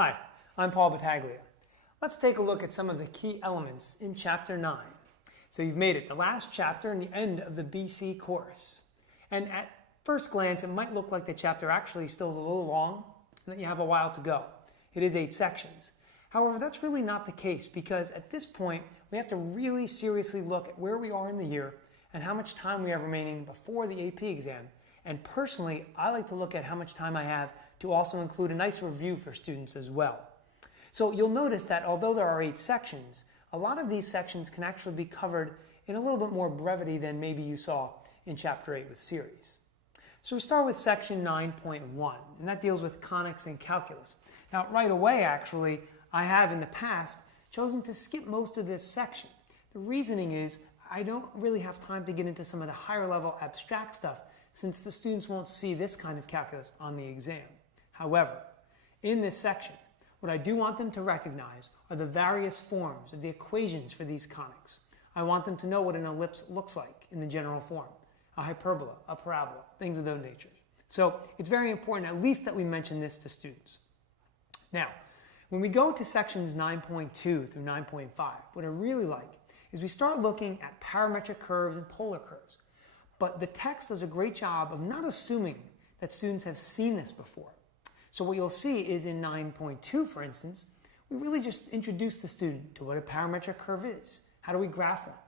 Hi, I'm Paul Battaglia. Let's take a look at some of the key elements in Chapter 9. So you've made it, the last chapter and the end of the BC course. And at first glance, it might look like the chapter actually still is a little long and that you have a while to go. It is 8 sections. However, that's really not the case because at this point, we have to really seriously look at where we are in the year and how much time we have remaining before the AP exam. And personally, I like to look at how much time I have to also include a nice review for students as well. So you'll notice that although there are 8 sections, a lot of these sections can actually be covered in a little bit more brevity than maybe you saw in Chapter 8 with series. So we start with section 9.1, and that deals with conics and calculus. Now, right away, actually, I have in the past chosen to skip most of this section. The reasoning is I don't really have time to get into some of the higher level abstract stuff since the students won't see this kind of calculus on the exam. However, in this section, what I do want them to recognize are the various forms of the equations for these conics. I want them to know what an ellipse looks like in the general form, a hyperbola, a parabola, things of those natures. So it's very important at least that we mention this to students. Now, when we go to sections 9.2 through 9.5, what I really like is we start looking at parametric curves and polar curves. But the text does a great job of not assuming that students have seen this before. So what you'll see is in 9.2, for instance, we really just introduce the student to what a parametric curve is. How do we graph that?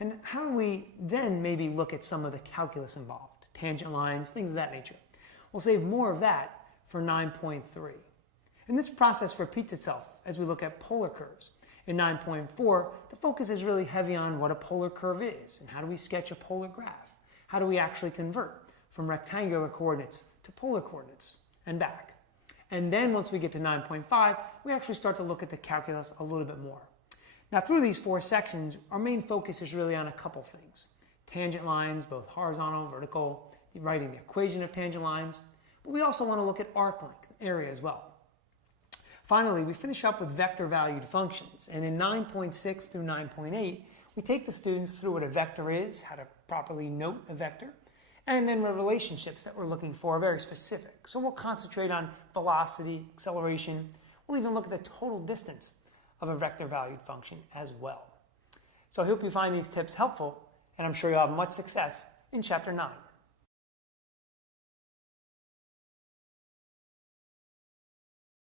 And how do we then maybe look at some of the calculus involved, tangent lines, things of that nature. We'll save more of that for 9.3. And this process repeats itself as we look at polar curves. In 9.4, the focus is really heavy on what a polar curve is and how do we sketch a polar graph. How do we actually convert from rectangular coordinates to polar coordinates and back? And then once we get to 9.5, we actually start to look at the calculus a little bit more. Now through these 4 sections, our main focus is really on a couple things. Tangent lines, both horizontal, vertical, writing the equation of tangent lines, but we also want to look at arc length, area as well. Finally, we finish up with vector-valued functions, and in 9.6 through 9.8, we take the students through what a vector is, how to properly note a vector, and then the relationships that we're looking for are very specific. So we'll concentrate on velocity, acceleration. We'll even look at the total distance of a vector-valued function as well. So I hope you find these tips helpful, and I'm sure you'll have much success in Chapter 9.